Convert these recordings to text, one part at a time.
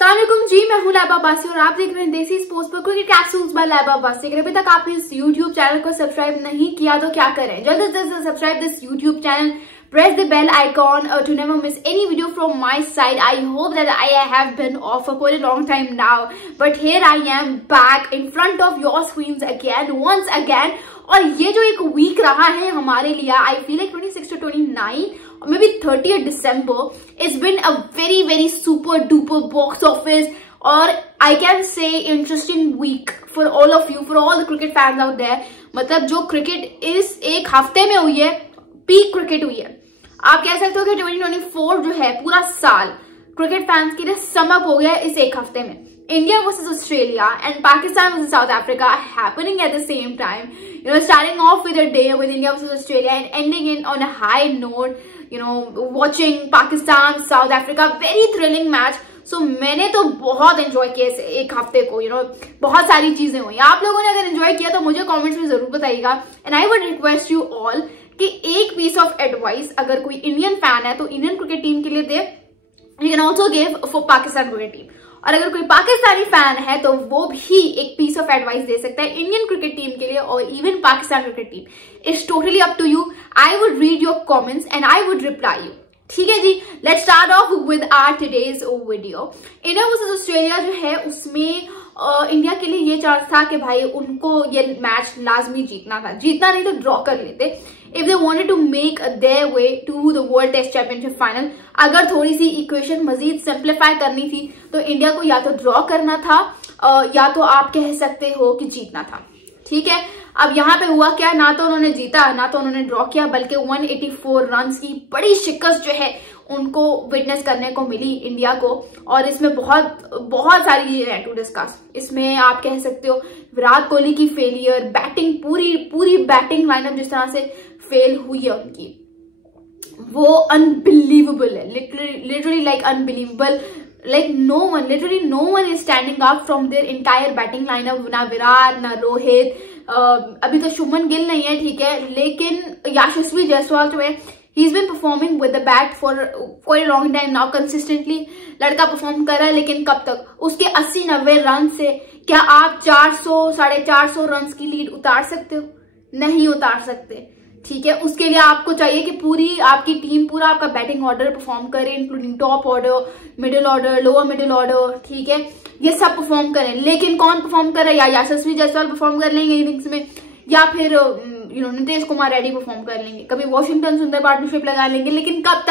अस्सलामुअलैकुम जी, मैं हूं लैबा अब्बासी और आप देख रहे हैं देसी स्पोर्ट्स पर क्रिकेट कैप्सूल्स बाय लैबा अब्बासी। अगर अभी तक आपने इस यूट्यूब चैनल को सब्सक्राइब नहीं किया तो क्या करें, जल्द से जल्द subscribe this YouTube channel, press the bell icon to never miss any video from my side. I hope that I have been off for quite a long time now, but here I am back in front of your screens again, once again. और ये जो एक week रहा है हमारे लिए, I feel like 26 to 29 or maybe 30th December, it's been a very super duper box office और I can say interesting week for all of you, for all the cricket fans out there. मतलब जो cricket इस एक हफ्ते में हुई है, peak cricket हुई है। आप कह सकते हो कि 2024 जो है पूरा साल क्रिकेट फैंस के लिए समअप हो गया इस एक हफ्ते में। India versus Australia and Pakistan versus South Africa happening at the same time, you know, starting off with a day with India versus Australia and ending in on a high note, you know, watching Pakistan South Africa, very thrilling match. So मैंने तो बहुत enjoy किया इस एक हफ्ते को, you know, बहुत सारी चीजें हुई। आप लोगों ने अगर एंजॉय किया तो मुझे कमेंट्स में जरूर बताइएगा। And I would request you all कि एक पीस ऑफ एडवाइस अगर कोई इंडियन फैन है तो इंडियन क्रिकेट टीम के लिए दे, you can also give for Pakistan cricket team. और अगर कोई पाकिस्तानी फैन है तो वो भी एक पीस ऑफ एडवाइस दे सकता है इंडियन क्रिकेट टीम के लिए और even Pakistan cricket team. It's totally up to you. I would read your comments and I would reply you. ठीक है जी, let's start off with our today's video. India versus Australia जो है उसमें India के लिए ये चांस था कि भाई उनको ये मैच लाजमी जीतना था, जीतना नहीं तो ड्रॉ कर लेते if they wanted to make their way to the world test championship final. अगर थोड़ी सी इक्वेशन मजीद सिंप्लीफाई करनी थी तो इंडिया को या तो ड्रॉ करना था या तो आप कह सकते हो कि जीतना था। ठीक है, अब यहाँ पे हुआ क्या, ना तो उन्होंने जीता ना तो उन्होंने ड्रॉ किया, बल्कि 184 रन की बड़ी शिकस्त जो है उनको विटनेस करने को मिली इंडिया को। और इसमें बहुत सारी चीजें हैं टू डिस्कस। इसमें आप कह सकते हो विराट कोहली की फेलियर, बैटिंग, पूरी बैटिंग लाइनअप जिस तरह से फेल हुई है उनकी, वो अनबिलीवेबल है, literally like unbelievable. Like literally no one is standing up from their entire batting lineup. ना विराट, ना रोहित, अभी तो शुभमन गिल नहीं है, ठीक है, लेकिन यशस्वी जायसवाल जो है he's been performing with the bat for quite a long time now consistently. लड़का परफॉर्म कर रहा है, लेकिन कब तक? उसके 80-90 रन से क्या आप 400-450 रन की लीड उतार सकते हो? नहीं उतार सकते। ठीक है, उसके लिए आपको चाहिए कि पूरी आपकी टीम, पूरा आपका बैटिंग ऑर्डर परफॉर्म करे, including top order, middle order, lower middle order, ठीक है, ये सब परफॉर्म करें। लेकिन कौन परफॉर्म करे? या यशस्वी जायसवाल परफॉर्म कर लेंगे इनिंग्स में, या फिर you know Nitish Kumar Reddy perform कर लेंगे, कभी वॉशिंगटन सुंदर पार्टनरशिप लगा लेंगे। लेकिन कब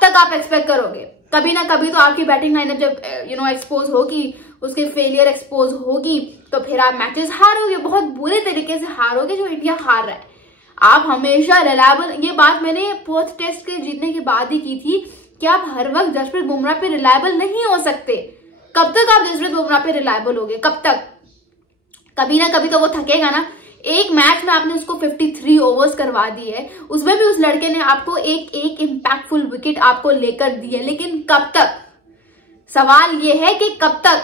तक आप एक्सपेक्ट करोगे? कभी ना कभी तो आपकी बैटिंग लाइनअप जब यू नो एक्सपोज होगी, उसकी फेलियर एक्सपोज होगी, तो फिर आप मैचेस हारोगे, बहुत बुरे तरीके से हारोगे, जो इंडिया हार रहा है। आप हमेशा रिलायबल, ये बात मैंने पर्थ टेस्ट के जीतने के बाद ही की थी कि आप हर वक्त जसप्रीत बुमराह पे रिलायबल नहीं हो सकते। कब तक आप जसप्रीत बुमराह पे रिलायबल होगे? कब तक? कभी ना कभी तो वो थकेगा ना। एक मैच में आपने उसको 53 ओवर्स करवा दी है, उसमें भी उस लड़के ने आपको एक इंपैक्टफुल विकेट आपको लेकर दी है, लेकिन कब तक? सवाल ये है कि कब तक?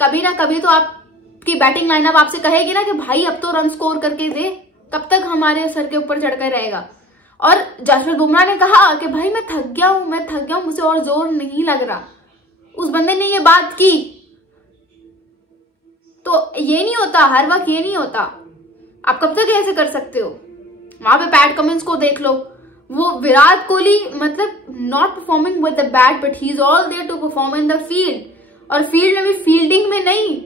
कभी ना कभी तो आपकी बैटिंग लाइनअप आपसे कहेगी ना कि भाई अब तो रन स्कोर करके दे। कब तक हमारे सर के ऊपर चढ़कर रहेगा? और जसप्रीत बुमराह ने कहा कि भाई मैं थक गया हूं, मुझे और जोर नहीं लग रहा। उस बंदे ने ये बात की। तो ये नहीं होता, हर वक्त ये नहीं होता। आप कब तक ऐसे कर सकते हो? वहां पे पैट कमिंस को देख लो, वो विराट कोहली मतलब not performing with the bat but he is all there to perform in the field. और फील्ड में भी फील्डिंग में नहीं,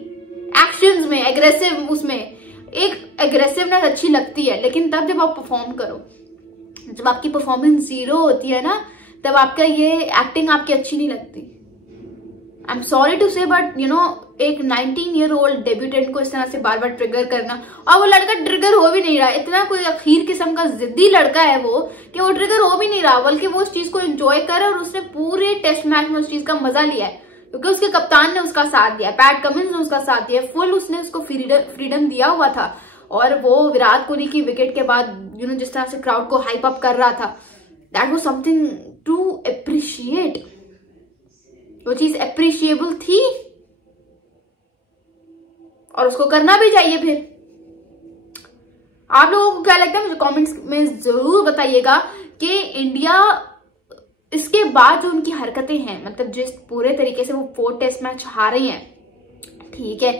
एक्शंस में, एग्रेसिव, उसमें एक एग्रेसिवनेस अच्छी लगती है, लेकिन तब जब आप परफॉर्म करो, जब आपकी परफॉर्मेंस 0 होती है ना, तब आपका ये एक्टिंग आपकी अच्छी नहीं लगती। आई एम सॉरी टू से बट यू नो, एक 19-year-old डेब्यूटेंट को इस तरह से बार बार ट्रिगर करना, और वो लड़का ट्रिगर हो भी नहीं रहा, इतना कोई अखीर किस्म का जिद्दी लड़का है वो कि वो ट्रिगर हो भी नहीं रहा, बल्कि वो उस चीज को एंजॉय कर रहा है और उसने पूरे टेस्ट मैच में उस चीज का मजा लिया है, क्योंकि उसके कप्तान ने उसका साथ दिया, पैट कमिंस ने उसका साथ दिया, फुल उसने उसको फ्रीडम दिया हुआ था। और वो विराट कोहली की विकेट के बाद यू नो जिस तरह से क्राउड को हाइप अप कर रहा था, that was something to appreciate. वो चीज अप्रिशिएबल थी और उसको करना भी चाहिए। फिर आप लोगों को क्या लगता है, मुझे कमेंट्स में जरूर बताइएगा कि इंडिया इसके बाद जो उनकी हरकतें हैं, मतलब जिस पूरे तरीके से वो 4 टेस्ट मैच हारे हैं, ठीक है,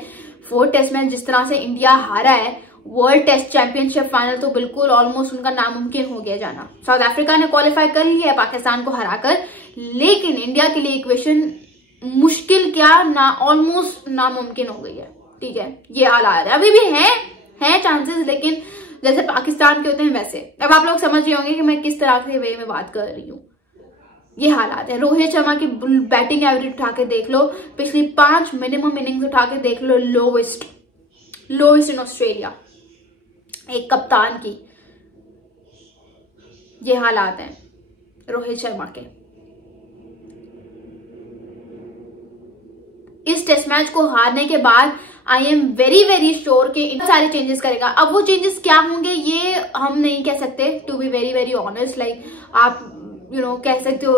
4 टेस्ट मैच जिस तरह से इंडिया हारा है, वर्ल्ड टेस्ट चैंपियनशिप फाइनल तो बिल्कुल ऑलमोस्ट उनका नामुमकिन हो गया जाना। साउथ अफ्रीका ने क्वालिफाई कर लिया है पाकिस्तान को हराकर, लेकिन इंडिया के लिए इक्वेशन मुश्किल क्या ना ऑलमोस्ट नामुमकिन हो गई है, ठीक है, ये हालात है। अभी भी है चांसेस, लेकिन जैसे पाकिस्तान के होते हैं वैसे। अब आप लोग समझ रहे होंगे कि मैं किस तरह के वे में बात कर रही हूँ। ये हालात है। रोहित शर्मा की बैटिंग एवरेज उठा के देख लो, पिछली 5 मिनिमम इनिंग्स उठा के देख लो, लोवेस्ट इन ऑस्ट्रेलिया एक कप्तान की। ये हालात हैं रोहित शर्मा के। इस टेस्ट मैच को हारने के बाद आई एम वेरी श्योर कि इन सारे चेंजेस करेगा। अब वो चेंजेस क्या होंगे ये हम नहीं कह सकते, to be very honest. Like आप कह सकते हो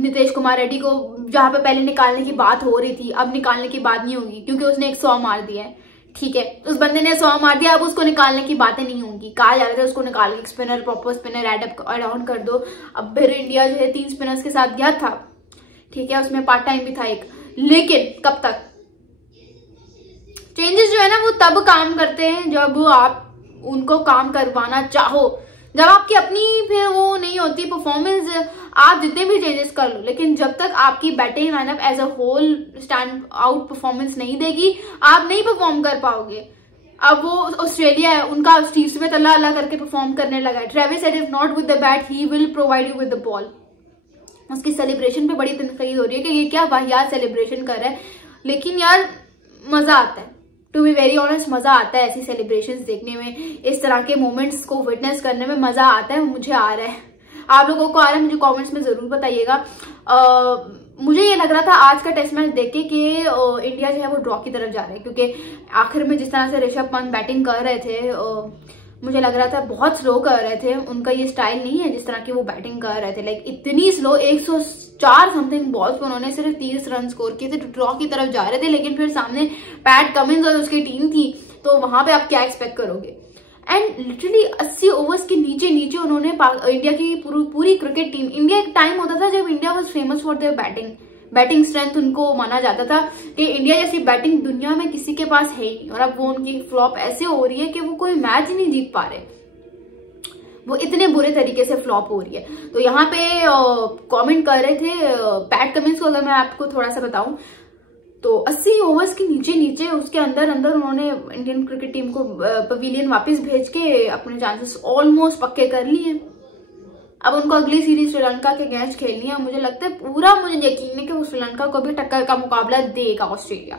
नीतीश कुमार रेड्डी को जहां पे पहले निकालने की बात हो रही थी, अब निकालने की बात नहीं होगी क्योंकि उसने 100 मार दिया है, ठीक है, उस बंदे ने 100 मार दिया, अब उसको निकालने की बातें नहीं होंगी। कहा जा रहा था उसको निकाल के spinner, proper spinner add on कर दो। अब फिर इंडिया जो है 3 स्पिनर्स के साथ गया था, ठीक है, उसमें पार्ट टाइम भी था एक, लेकिन कब तक चेंजेस जो है ना वो तब काम करते हैं जब आप उनको काम करवाना चाहो। जब आपकी अपनी फिर वो नहीं होती परफॉर्मेंस, आप जितने भी चेंजेस कर लो, लेकिन जब तक आपकी batting lineup as a whole stand out performance नहीं देगी, आप नहीं परफॉर्म कर पाओगे। अब वो ऑस्ट्रेलिया है, उनका स्टीव स्मिथ अल्लाह अल्लाह करके परफॉर्म करने लगा है। Travis said if not with the bat he will provide you with the ball. उसकी सेलिब्रेशन पे बड़ी तनकीद हो रही है कि ये क्या वाहियात सेलिब्रेशन कर रहा है, लेकिन यार मजा आता है, टू बी वेरी ऑनेस्ट मजा आता है ऐसी सेलिब्रेशंस देखने में, इस तरह के मोमेंट्स को विटनेस करने में मजा आता है। मुझे आ रहा है, आप लोगों को आ रहा है, मुझे कमेंट्स में जरूर बताइएगा। मुझे ये लग रहा था आज का टेस्ट मैच देख के कि इंडिया जो है वो ड्रॉ की तरफ जा रहा है, क्योंकि आखिर में जिस तरह से ऋषभ पंत बैटिंग कर रहे थे मुझे लग रहा था बहुत स्लो कर रहे थे। उनका ये स्टाइल नहीं है जिस तरह की वो बैटिंग कर रहे थे, लाइक इतनी स्लो, 104 समथिंग बॉल्स पर उन्होंने सिर्फ 30 रन स्कोर किए थे, ड्रॉ की तरफ जा रहे थे। लेकिन फिर सामने पैट कमिंस और उसकी टीम थी, तो वहां पे आप क्या एक्सपेक्ट करोगे। एंड लिटरली 80 ओवर्स के नीचे उन्होंने इंडिया की पूरी क्रिकेट टीम, इंडिया एक टाइम होता था जब India was famous for their batting strength, उनको माना जाता था कि इंडिया जैसी बैटिंग दुनिया में किसी के पास है ही नहीं। और अब वो उनकी फ्लॉप ऐसे हो रही है कि वो कोई मैच ही नहीं जीत पा रहे, वो इतने बुरे तरीके से फ्लॉप हो रही है। तो यहाँ पे कमेंट कर रहे थे पैट कमिंस को, अगर मैं आपको थोड़ा सा बताऊं तो 80 ओवर्स के नीचे उसके अंदर उन्होंने इंडियन क्रिकेट टीम को पवेलियन वापस भेज के अपने चांसेस ऑलमोस्ट पक्के कर लिए। अब उनको अगली सीरीज श्रीलंका के अगेंस्ट खेलनी है। मुझे लगता है पूरा मुझे यकीन है कि वो श्रीलंका को भी टक्कर का मुकाबला देगा ऑस्ट्रेलिया,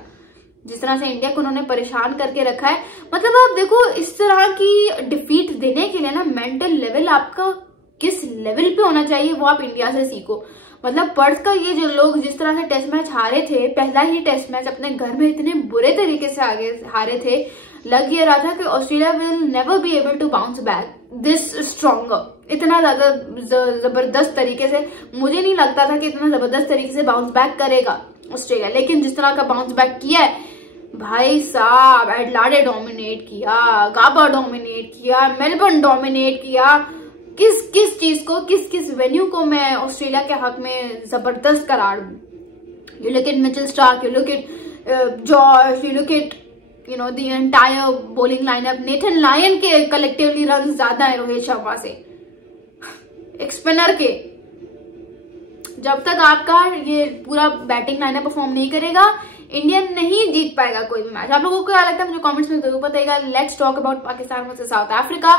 जिस तरह से इंडिया को उन्होंने परेशान करके रखा है। मतलब आप देखो इस तरह की डिफीट देने के लिए ना मेंटल लेवल आपका किस लेवल पे होना चाहिए वो आप इंडिया से सीखो। मतलब पर्थ का ये जो लोग जिस तरह से टेस्ट मैच हारे थे, पहला ही टेस्ट मैच अपने घर में इतने बुरे तरीके से आगे हारे थे, लग ये रहा था कि Australia will never be able to bounce back this stronger. इतना ज्यादा जबरदस्त तरीके से मुझे नहीं लगता था कि इतना जबरदस्त तरीके से बाउंस बैक करेगा ऑस्ट्रेलिया, लेकिन जिस तरह का बाउंस बैक किया है भाई साहब, एडलाडे डोमिनेट किया, गाबा डोमिनेट किया, मेलबर्न डोमिनेट किया। किस चीज को, किस वेन्यू को मैं ऑस्ट्रेलिया के हक में जबरदस्त करार दूं। You look at Mitchell Starc, you look at Josh, you look at the entire bowling lineup. Nathan Lyon के कलेक्टिवली रन ज्यादा है रोहित शर्मा से, एक स्पिनर के। जब तक आपका ये पूरा बैटिंग लाइनअप परफॉर्म नहीं करेगा, इंडिया नहीं जीत पाएगा कोई भी मैच। आप लोगों को क्या लगता है मुझे कमेंट्स में जरूर बताइएगा। Let's talk about Pakistan versus South Africa.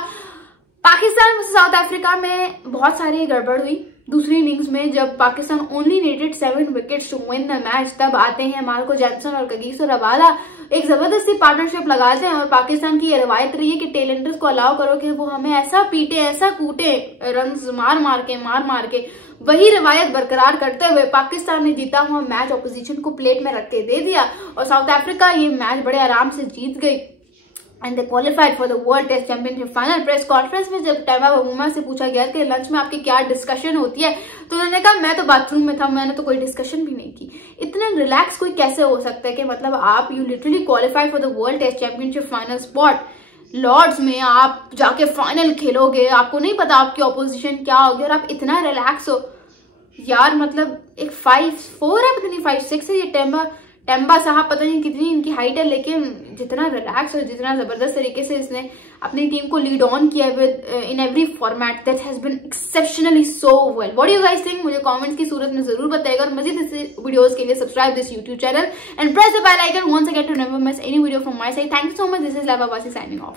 Pakistan versus South Africa में बहुत सारी गड़बड़ हुई दूसरी इनिंग्स में, जब Pakistan only needed 7 wickets to win the match. तब आते हैं मार्को जैनसन और कगिसो रबादा, एक जबरदस्ती पार्टनरशिप लगाते हैं। और पाकिस्तान की ये रवायत रही है कि टेलेंटर्स को अलाउ करो कि वो हमें ऐसा पीटे, ऐसा कूटे, रन मार के वही रवायत बरकरार करते हुए पाकिस्तान ने जीता हुआ मैच ऑपोजिशन को प्लेट में रख के दे दिया और साउथ अफ्रीका ये मैच बड़े आराम से जीत गई and they qualified for the world test championship final. Press conference में जब तैयबा बमूमा से पूछा गया कि लंच में आपकी क्या डिस्कशन होती है, तो उन्होंने कहा मैं तो बाथरूम में था, मैंने तो कोई डिस्कशन भी नहीं की। इतना रिलैक्स कोई कैसे हो सकता है कि मतलब आप you literally qualify for the world test championship final spot, Lord's में आप जाके फाइनल खेलोगे, आपको नहीं पता आपकी ऑपोजिशन क्या होगी और आप इतना रिलैक्स हो। यार मतलब एक 5'4" है, पता नहीं 5'6" है ये टेम्बा साहब, पता नहीं कितनी इनकी हाइट है, लेकिन जितना रिलैक्स और जितना जबरदस्त तरीके से इसने अपनी टीम को लीड ऑन किया with in every format, that has been exceptionally so well. What do you guys think? मुझे कमेंट्स की सूरत में जरूर बताइएगा, और मजीद ऐसे वीडियोस के लिए subscribe this YouTube channel and press the bell icon once again to never miss any video from my side. Thank you so much. This is Laiba Basi signing off.